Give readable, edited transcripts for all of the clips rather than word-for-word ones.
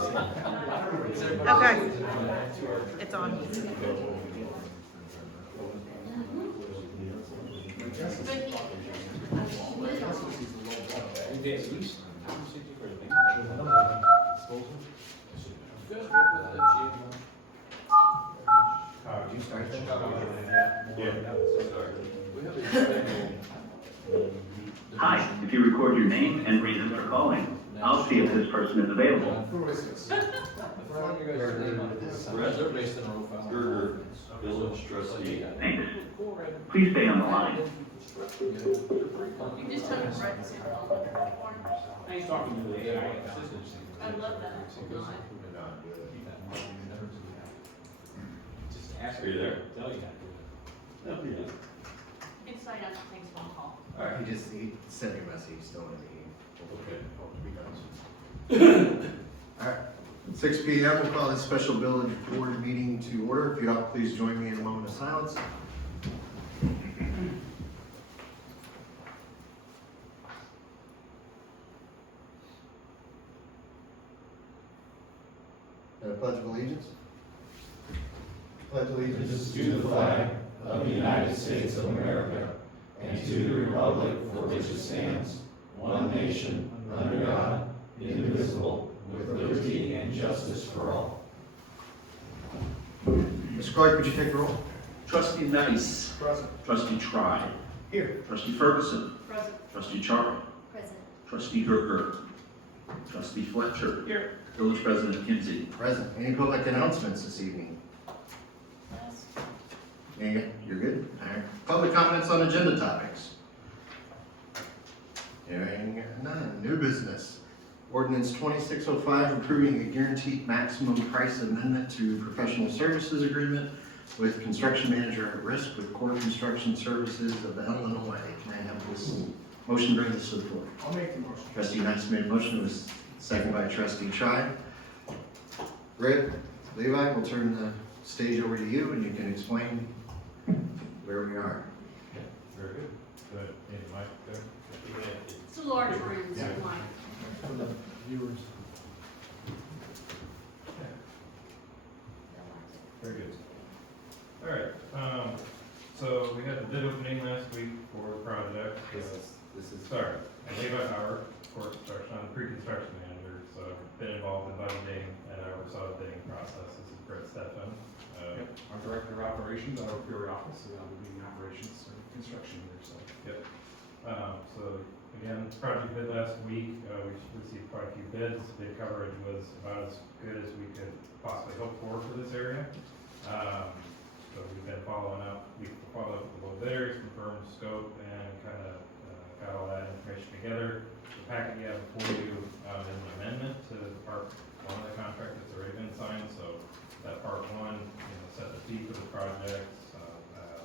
Okay. It's on. Hi, if you record your name and reason for calling, I'll see if this person is available. They're based in Gerger, village trustee. Thanks. Please stay on the line. You just tell me Brett to say I'll look at that form. He's talking to the AI. I love that. Are you there? You can sign up to take phone call. He sent me a message, he's still in the Okay. meeting. Alright, 6 p.m. we'll call this special village board meeting to order. If you'd all please join me in a moment of silence. And a pledge of allegiance. Pledge allegiance To the flag of the United States of America and to the republic for which it stands, one nation, under God, indivisible, with liberty and justice for all. Mr. Clark, would you take the roll? Trustee Nice. Present. Trustee Try. Here. Trustee Ferguson. Present. Trustee Charles. Present. Trustee Gerger. Trustee Fletcher. Here. Village President Kinsey. Present. Any public announcements this evening? Yes. Yeah, you're good? All right. Public comments on agenda topics? Hearing none. New business. Ordinance 2605 approving a guaranteed maximum price amendment to professional services agreement with construction manager at risk with Core Construction Services of Illinois. Can I have this motion bring this to the floor? I'll make the motion. Trustee Nice made a motion. It was seconded by Trustee Tribe. Rick, Levi, we'll turn the stage over to you and you can explain where we are. Very good. Go ahead, need the mic there? It's a large room, so Yeah. like, For the viewers. Very good. All right, so we had the bid opening last week for the project. This is Sorry, I'm Levi Howard, Core Construction, I'm the pre-construction manager, so I've been involved in budgeting and I oversaw the bidding process. This is Brett Stefan. Our Director of Operations, our Peoria office, so that would be the operations or construction there, so. Yep. So again, project bid last week, we received quite a few bids. Bid coverage was about as good as we could possibly hope for this area. So we've been following up, we followed up with the low bidders, confirmed scope, and kind of got all that information together. The packet you have before you is an amendment to part one of the contract that's already been signed. So that part one, set the fee for the project,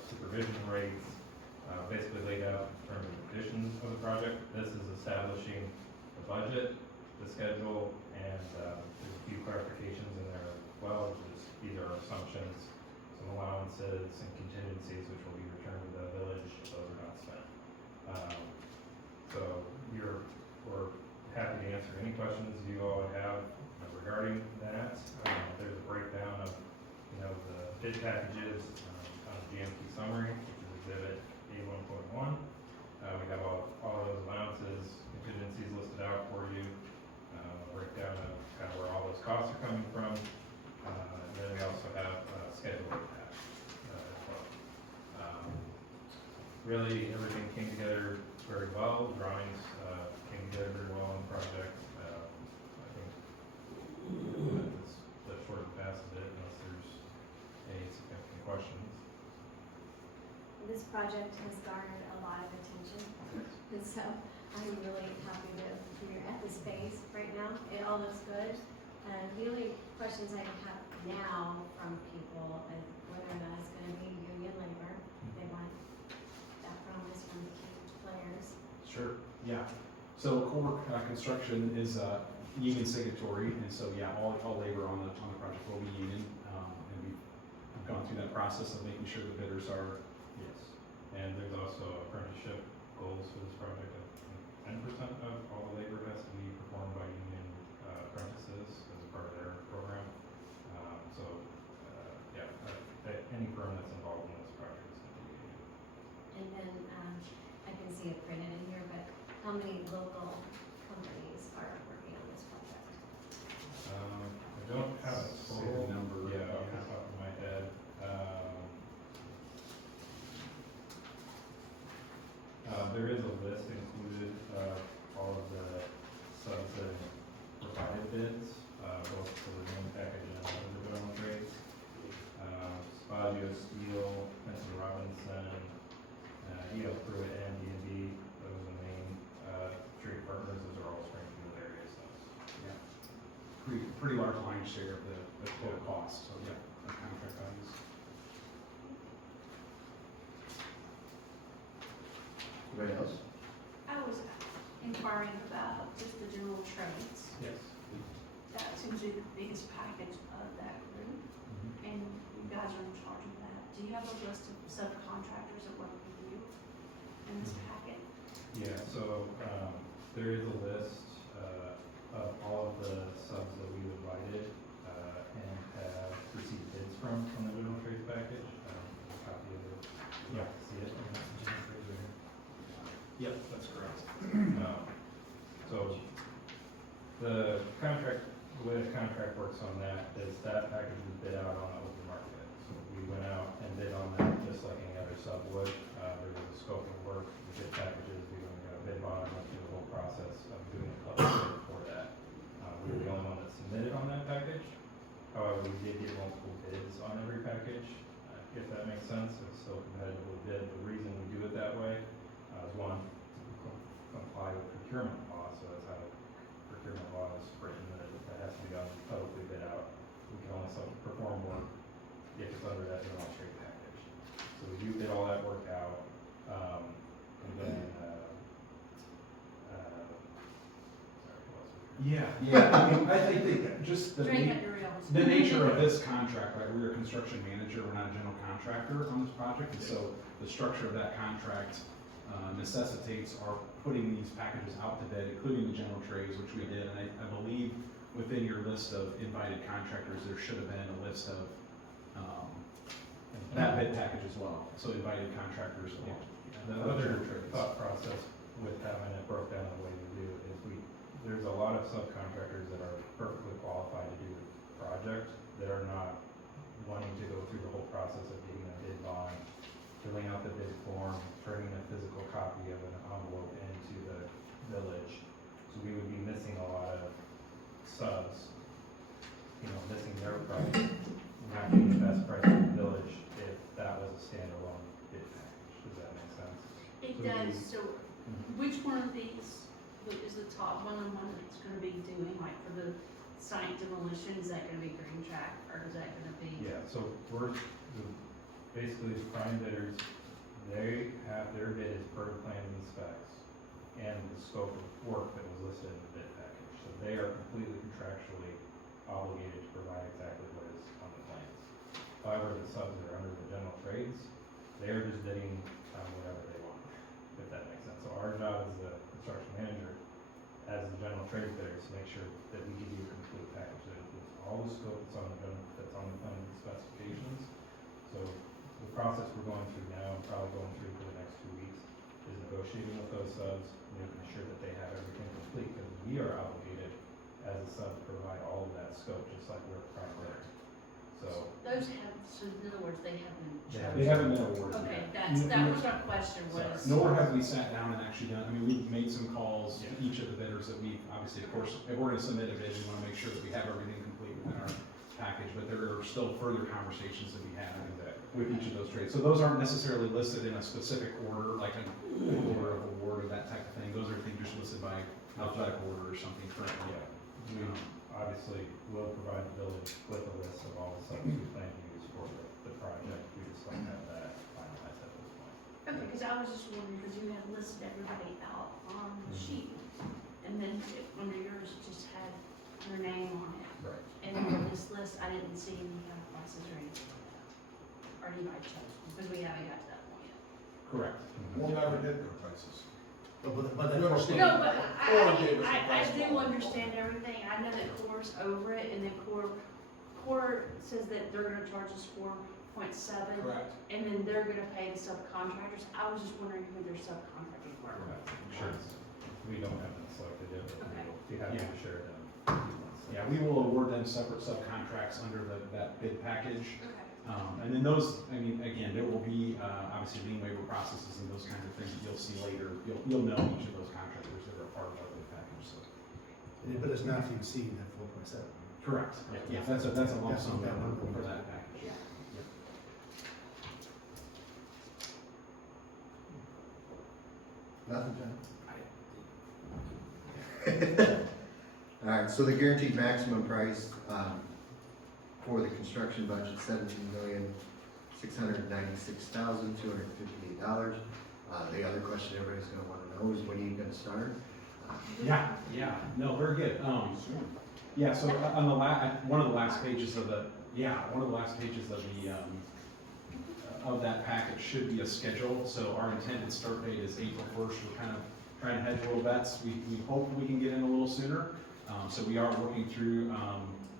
supervision rates, basically laid out in terms of conditions of the project. This is establishing the budget, the schedule, and there's a few clarifications in there as well, which is these are assumptions, some allowances and contingencies which will be returned to the village if those are not spent. So we're happy to answer any questions you all have regarding that. There's a breakdown of the bid packages on the GMP summary, which is exhibit A1.1. We have all those allowances, contingencies listed out for you, breakdown of kind of where all those costs are coming from. And then we also have schedule impact as well. Really, everything came together very well. Drawings came together very well on the project. I think that's short and fast of it, unless there's any significant questions. This project has garnered a lot of attention, and so I'm really happy to be at the space right now. It all looks good. The only questions I have now from people is whether or not it's going to be union labor. They want that promise from the key players. Sure, yeah. So Core Construction is union signatory, and so yeah, all labor on the project will be union. And we've gone through that process of making sure the bidders are. Yes. And there's also apprenticeship goals for this project. 10% of all the labor has to be performed by union apprentices as a part of any firm that's involved in this project is going to be union. And then, I can see it printed in here, but how many local companies are working on this project? I don't have a Say total the number. Yeah, off the top of my head. There is a list included of all of the subs that provided bids, both for the main package and the general trades. Spagio Steel, Benson Robinson, EL Pruitt, and D&B, those are the main trade partners. Those are all Springfield area subs. Yeah. Pretty large line share of the total cost, so yeah, the contract values. Anybody else? I was inquiring about just the general trades. Yes. That seems to be the biggest package of that group, and you guys are in charge of that. Do you have a list of subcontractors that work with you in this packet? Yeah, so, there is a list, of all of the subs that we invited, and have received bids from the general trades package. A copy of it. Yeah, see it? Yep, that's correct. So, the contract, the way the contract works on that is that package was bid out on the open market. So we went out and bid on that just like any other sub would. There was a scope of work, we bid packages, we got a bid bond, went through the whole process of doing a public bid for that. We were the only one that submitted on that package. However, we did get multiple bids on every package, if that makes sense. It's still competitively bid. The reason we do it that way is one, to comply with procurement law. So that's how procurement law is written, that that has to be done publicly bid out. We can only perform work if it's under that general trade package. So we do bid all that work out, and then, sorry, what else was there? Yeah, I mean, I think just Drink at your elbows. the nature of this contract, right, we're a construction manager, we're not a general contractor on this project, and so the structure of that contract necessitates our putting these packages out to bid, including the general trades, which we did, and I believe within your list of invited contractors, there should have been a list of, that bid package as well, so invited contractors. The other thought process with having it broke down the way we do is there's a lot of subcontractors that are perfectly qualified to do the project that are not wanting to go through the whole process of getting a bid bond, filling out the bid form, turning a physical copy of an envelope into the village. So we would be missing a lot of subs, missing their price, not getting the best price for the village if that was a standalone bid package. Does that make sense? It So does, we- so which one of these is the top one and one that's gonna be doing, like for the site demolition, is that gonna be Green Track, or is that gonna be? Yeah, so basically the prime bidders, they have their bid is per the plans and specs and the scope of work that was listed in the bid package. So they are completely contractually obligated to provide exactly what is on the plans. However, the subs that are under the general trades, they are just bidding on whatever they want, if that makes sense. So our job as the construction manager, as the general trades bidder, is to make sure that we give you a complete package that includes all the scope that's on the plan and specifications. So the process we're going through now, and probably going through for the next 2 weeks, is negotiating with those subs, making sure that they have everything complete, because we are obligated as a sub to provide all of that scope, just like we're a prime bidder. So, Those have, so in other words, they haven't chosen. They haven't been awarded Okay, yet. that was our question was. Nor have we sat down and actually done, I mean, we've made some calls to each of the bidders that we, obviously, of course, if we're gonna submit a bid, we wanna make sure that we have everything complete within our package, but there are still further conversations to be had with each of those trades. So those aren't necessarily listed in a specific order, like an order of award or that type of thing. Those are things just listed by alphabetical order or something currently. we obviously will provide the village with a list of all the subs we plan to use for the project. We just don't have that finalized at this point. Okay, because I was just wondering, because you had listed everybody out on the sheet, and then under yours, it just had your name on it. Right. And on this list, I didn't see any kind of prices or anything like that. Or anybody chose, because we haven't got to that point yet. Correct. We'll never get their prices. But You understand? No, but Cora gave us a I price do point. understand everything. I know that Core's over it, and then Core says that they're gonna charge us 0.7, Correct. and then they're gonna pay the subcontractors. I was just wondering who their subcontractors were. Sure. We don't have them selected yet, but Okay. we'll be happy Yeah. to share them. Yeah, we will award them separate subcontracts under that bid package. Okay. And then those, I mean, again, there will be, obviously lien waiver processes and those kinds of things that you'll see later. You'll know each of those contractors that are part of our bid package, so. But it's not to exceed that 4.7. Correct. Yeah, that's a lump sum That's what that for that package. Yeah. Nothing, John? All right, so the guaranteed maximum price, for the construction budget, $17,696,258. The other question everybody's gonna wanna know is when are you gonna start? Yeah, no, very good. Yeah, so on the one of the last pages of the, of that package should be a schedule. So our intended start date is April 1st. We're kind of trying to hedge a little bets. We hope we can get in a little sooner. So we are working through,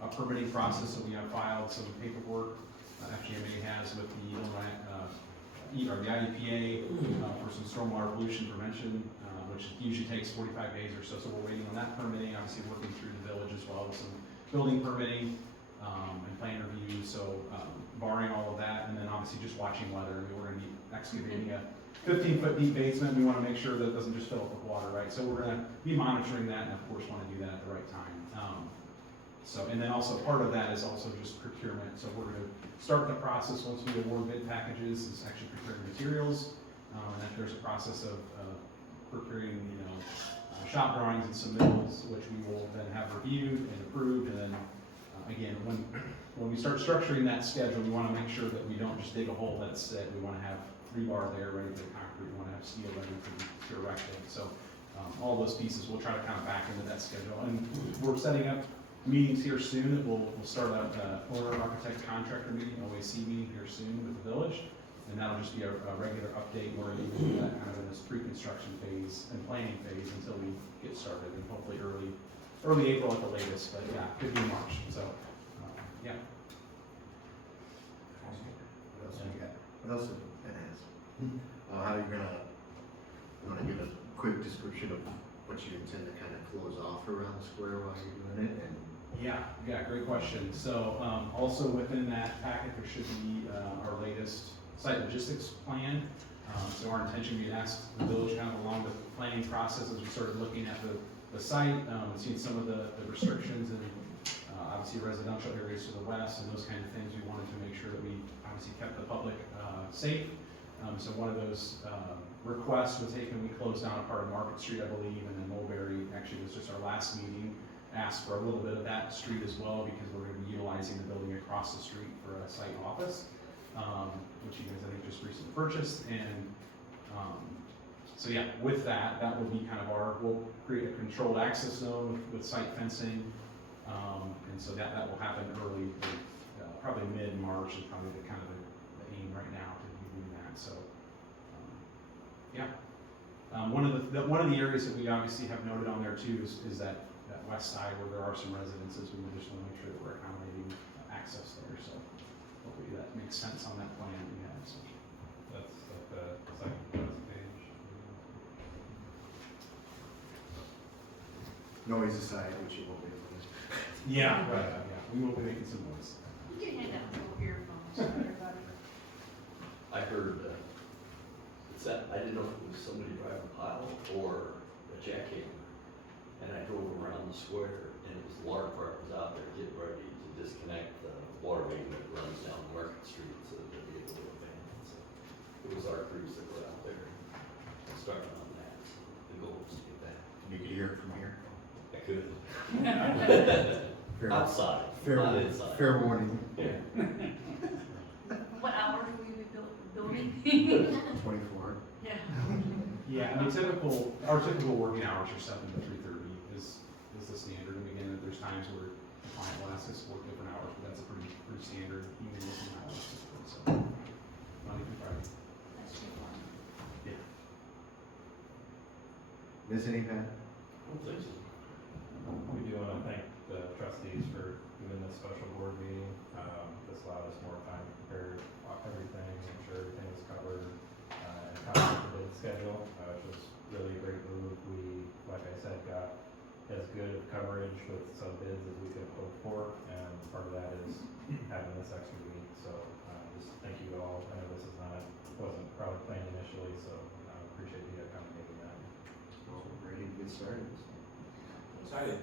a permitting process. So we have filed some paperwork, FGMA has with the Illinois, or the IEPA, for some stormwater pollution prevention, which usually takes 45 days or so. So we're waiting on that permitting, obviously working through the village as well with some building permitting, and plan review. So, barring all of that, and then obviously just watching weather. I mean, we're gonna be excavating a 15-foot deep basement. We wanna make sure that it doesn't just fill up with water, right? So we're gonna be monitoring that, and of course wanna do that at the right time. And then also part of that is also just procurement. So we're gonna start the process once we award bid packages, is actually procuring materials. And then there's a process of, procuring, shop drawings and submittals, which we will then have reviewed and approved. And then, again, when we start structuring that schedule, we wanna make sure that we don't just dig a hole, let it sit. We wanna have rebar there ready for the concrete. We wanna have steel ready to erect it. So, all those pieces, we'll try to kind of back into that schedule. And we're setting up meetings here soon that we'll start out, owner, architect, contractor meeting, OAC meeting here soon with the village. And that'll just be a regular update where we do that kind of in this pre-construction phase and planning phase until we get started, and hopefully early April at the latest, but yeah, could be March, so, yeah. What else you got? What else did Ben ask? How are you wanna give a quick description of what you intend to kind of close off around the square while you're doing it, and Yeah, great question. So, also within that packet, there should be, our latest site logistics plan. So our intention, we asked the village kind of along the planning process as we started looking at the site, and seeing some of the restrictions and, obviously residential areas to the west and those kind of things. We wanted to make sure that we obviously kept the public, safe. So one of those, requests was, hey, can we close down a part of Market Street, I believe, and then Mulberry, actually was just our last meeting, asked for a little bit of that street as well, because we're gonna be utilizing the building across the street for a site office, which you guys, I think, just recently purchased. And, so yeah, with that will be kind of we'll create a controlled access zone with site fencing. And so that will happen early, probably mid-March is probably the kind of the aim right now to be doing that. So, yeah. One of the areas that we obviously have noted on there too is that west side where there are some residences. We just want to make sure that we're accommodating access there. So hopefully that makes sense on that plan we have. So. That's like the second last page. noise aside, which you won't be able to. Yeah, right, yeah, we will be making some noise. You can hand out little earphones to everybody. I heard, I didn't know if it was somebody driving a pile or a jackhammer. And I drove around the square, and it was the water part was out there getting ready to disconnect the water main that runs down Market Street so that they'd be able to abandon. So it was our crews that were out there starting on that. The goal was to get that. You could hear it from here. I could. Fair- Outside, fair- not inside. Fair warning, Yeah. What hours will you be building? 24. Yeah. Yeah, I mean, our typical working hours are 7 to 3:30 is the standard. And again, there's times where the client will ask us to work different hours, but that's a pretty standard human working hours. So, Monday through Friday. That's too fun. Yeah. Miss any, Pat? I don't think so. We do want to thank the trustees for doing this special board meeting. This allowed us more time to prepare. schedule, which was really a great move. We, like I said, got as good coverage with some bids as we could hope for, and part of that is having this extra week. So just thank you all. I know this is not, wasn't probably planned initially, so I appreciate you accommodating that. Well, ready to get started. Excited.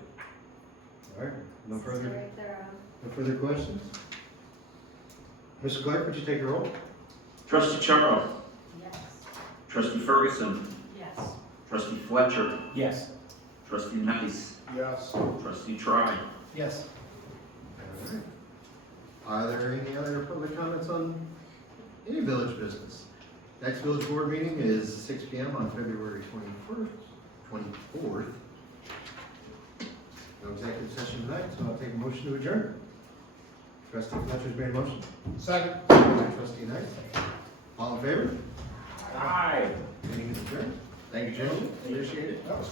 All right, no This is further, very thorough. no further questions? Mr. Clerk, would you take the roll? Trustee Charo. Yes. Trustee Ferguson. Yes. Trustee Fletcher. Yes. Trustee Nice. Yes. Trustee Tribe. Yes. All right. Are there any other public comments on any village business? Next village board meeting is 6 p.m. on February 24th. No executive session tonight, so I'll take a motion to adjourn. Trustee Fletcher's made a motion. Second. Trustee Knight. All in favor? Aye. Meeting is adjourned. Thank you, gentlemen. Appreciate it. That was